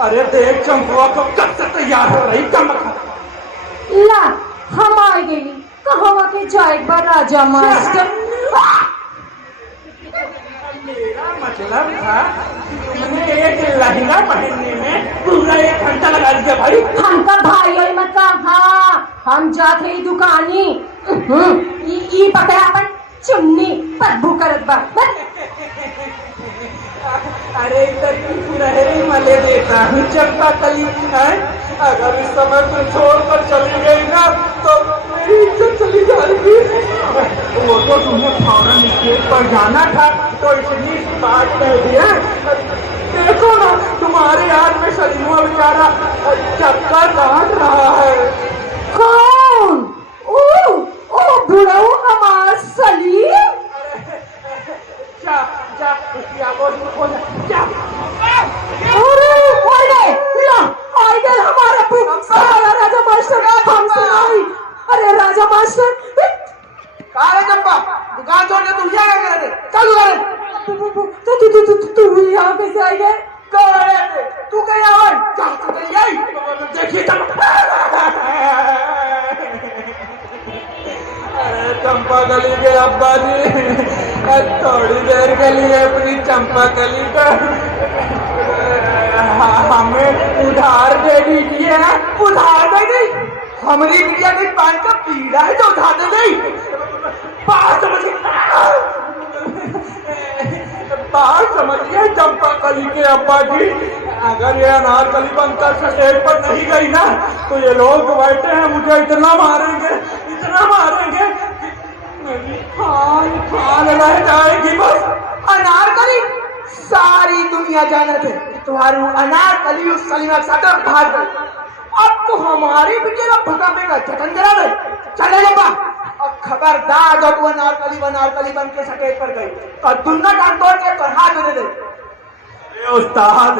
अरे देख चंपुआ को कब से तैयार हो रही चमक। ला हम आ गई कहवा के जाए बा राजा मास्टर। मेरा मतलब था तुमने एक लहंगा पहनने में पूरा 1 घंटा लगा दिया भाई। हम का भाई और मत कहा, हम जाते ही दुकानी ई पकड़ा अपन चुन्नी बदबू करत बा। अरे इधर की सुनहरी मले देता हूँ चंपा कली है। अगर इस समय तुम छोड़कर चली गई ना तो मेरी इज्जत चली जाएगी। वो तो तुम्हें फौरन स्टेज पर जाना था तो इतनी बात कह दिया। देखो ना तुम्हारे याद में सलीमा बेचारा चक्कर काट रहा है। कौन? ओ बुढ़ऊ हमार सलीम। जा जा उसकी आवाज में खो जा। अरे ला आई गए हमारा सारा राजा मास्टर हमसे आई। अरे राजा मास्टर कहाँ है चंपा? दुकान छोड़ के तू यहाँ क्या कर रहे थे? चल तू यहाँ कैसे आई गए? तू कहीं आवाज तू कहीं आई? देखिए अरे चंपा कली के अब्बा जी, थोड़ी देर के लिए अपनी चंपा कली का हमें उधार दे दीजिए। उधार दे गई? हमारी बिटिया के पान का पीड़ा है जो उधार दे गई? बात समझिए चंपा कली के अब्बा जी, अगर ये अनारकली बनकर स्टेज पर नहीं गई ना तो ये लोग बैठे हैं मुझे इतना मारेंगे कि मेरी खान रह जाएगी बस। अनारकली सारी दुनिया जानत है कि तुम्हारी अनारकली उस सलीमा के साथ भाग गई। अब तो हमारी बिटिया का भगाने का जतन करा दे। चले बाबा अब खबरदार जब वो अनारकली बन के स्टेज पर गई और दुन्ना डांट तोड़ के तो हाथ दे दे। उस्ताद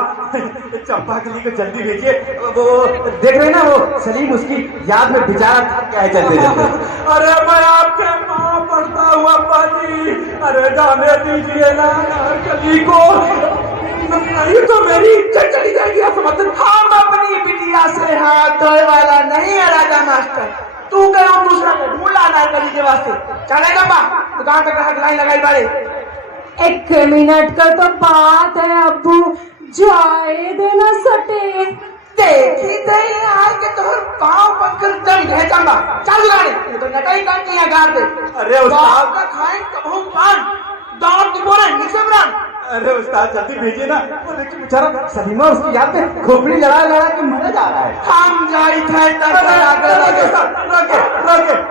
चंपा कली को जल्दी भेजिए। वो देख रहे ना वो सलीम उसकी याद में बेचारा थक गया है चलते चलते। अरे मैं आपके पाँव पड़ता हुआ पाजी, अरे जाने दीजिए ना अनारकली को, नहीं तो मेरी इज्जत चली जाएगी। आप समझते? हम अपनी बिटिया से हाथ धोए वाला नहीं है राजा मास्टर। तू कहो दूसरा को ढूंढ अनारकली के वास्ते। चले बाबा दुकान पे ग्राहक लाइन लगाई बारे। 1 मिनट का तो बात है अब्बू, जाए देना सटे। देखी दे आज के तोहर पाँव पकड़ दम है चंबा। चल गाड़ी ये तो नटाई काटनी है गाड़ दे। अरे उस्ताद का खाएं कबहू पान दांत की बोले नीचे ब्रांड। अरे उस्ताद जल्दी भेजिए ना। वो देखिए बेचारा सलीमा उसकी याद में खोपड़ी लड़ा के मर जा रहा है। हम जाई थे तक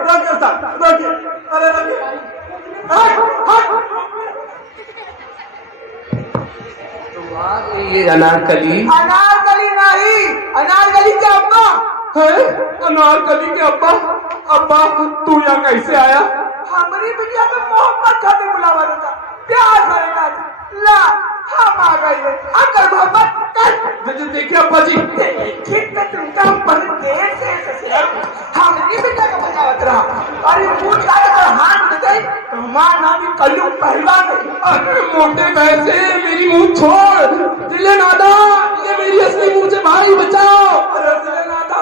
रोके उस्ताद रोके। अरे रोके ये अनारकली नहीं, अनारकली के अब्बा है। अनारकली के अब्बा? अब्बा तू यहाँ कैसे आया? हमारी बिटिया में मोहब्बत खाते बुलावा देता, प्यार करेगा। ला हम आ गए अगर मोहब्बत कर। देखिए अब्बा जी ठीक है तुमका पर देर से हमारी बिटिया का बचावत रहा और ये पूछ कर हाथ दे गई तो हमारा नाम भी कल्लू पहलवान नहीं। अरे मोटे पैसे मेरी मुंह छोड़। दिले नादा, ये मेरी असली मुंह से भाई बचाओ। अरे दिले नादा,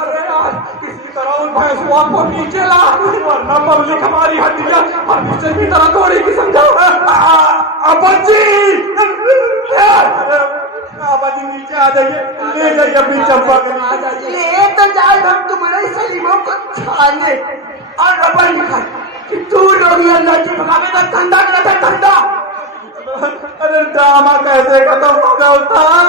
अरे यार किसी तरह उन भैंसुआ को नीचे ला वरना पब्लिक हमारी हड्डियां और नीचे की तरह तोड़ेगी। समझो अब्बा जी, अब्बा जी नीचे आ जाइए, ले जाइए अपनी चंपा को। ले तो जाए हम तुम्हारे सलीमों को छाने और रबर लिखा कि तू लोग ये लड़की भगावे का धंधा करता धंधा। अरे ड्रामा कैसे खत्म होगा उस्ताद?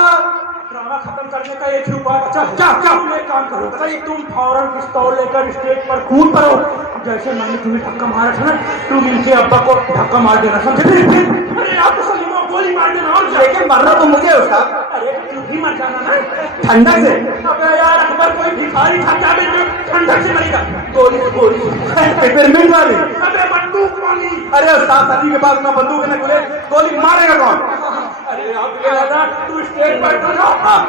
ड्रामा खत्म करने का एक ही उपाय बचा। क्या तुम एक काम करो, बताइए तुम फौरन पिस्तौल लेकर स्टेज पर कूद पड़ो। जैसे मैंने तुम्हें धक्का मारा था ना, तुम इनके अब्बा को धक्का मार देना, समझे? अरे आप तो सलीमा गोली मार देना और लेकिन मरना तो मुझे है उस्ताद। अरे तू भी मर जाना ना। ठंडक से। अबे यार अकबर कोई भिखारी था क्या बे जो ठंडक से मरेगा? गोली गोली पेपरमिंट वाली। अबे बंदूक वाली। अरे उस्ताद सभी के पास ना बंदूक है ना गोली, गोली मारेगा कौन? अरे अब ये है ना तू स्टेज पर खड़ा। हाँ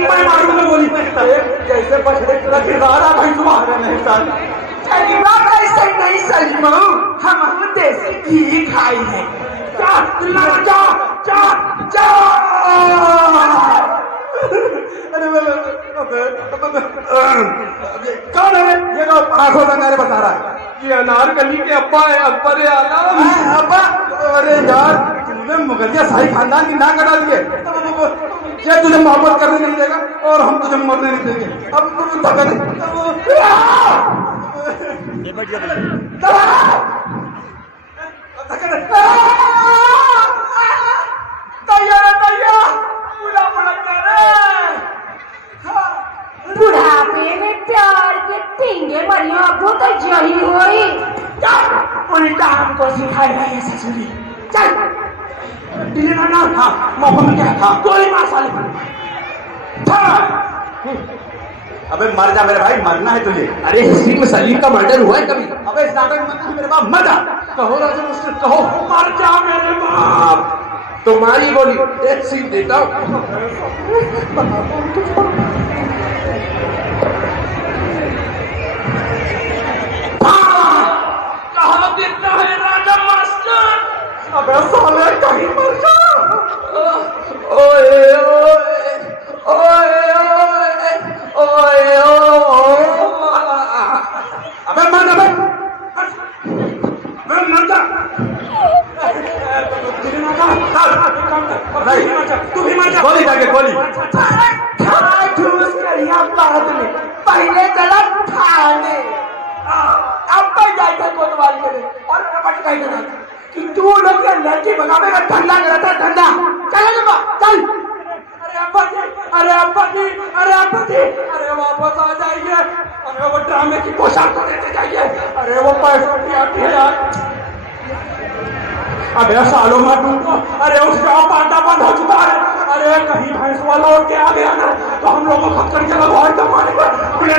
मैं मारूंगा गोली। अरे कैसे बचने तेरा किरदार है भाई तुम्हारा। नहीं उस्ताद, सलीमा कैसे नहीं सलीमा, हम देसी घी खाई है। जा चिल्लाना, जा जा जा। कौन है ये? तो आंखों से मेरे बता रहा है। ये अनारकली के अब्बा है, अकबर आलम। अब्बा, अरे यार तुमने मुगलिया शाही खानदान की नाक कटा दिए। ये तुझे मोहब्बत करने नहीं देगा और हम तुझे मरने नहीं देंगे। अब तुम धक्का दे। बुढ़ापे में प्यार के टिंगे मरियो अब तो यही हुई। उल्टा हमको सिखाया है ससुरी। चल दिल्ली में ना। हाँ मौका मिल गया। हाँ गोली मार साले। अबे मर जा मेरे भाई, मरना है तुझे। अरे हिस्ट्री में सलीम का मर्डर हुआ है कभी? अबे इस नाटक में मेरे बाप मर जा। कहो राजा मास्टर कहो। मर जा मेरे बाप। तुम्हारी गोली एक सीट देता हूँ। कहाँ गिरता है राजा मास्टर? अबे साले कहीं मर जा। ओए ओए ओए ओए ओए अबे मर जा बे। मैं मर जा। तू भी मर जा। गोली जाके गोली। पहले चला खाने, अब पर जाएगा कोतवाल के लिए और रपट का इधर कि तू लोग के लड़की भगावे का धंधा करता धंधा। चल जब चल। अरे अब्बा जी, अरे अब्बा जी, अरे अब्बा जी, अरे वापस आ जाइए। अरे वो ड्रामे की पोशाक तो देते जाइए। अरे वो पैसों की आती है यार। अबे सालों में तुमको, अरे उसका पाटा बंद हो चुका है। अरे कहीं भैंस वाला और के आ गया ना तो हम लोगों को खत करके लगवाएगा मारेगा।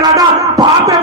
ना भाप पे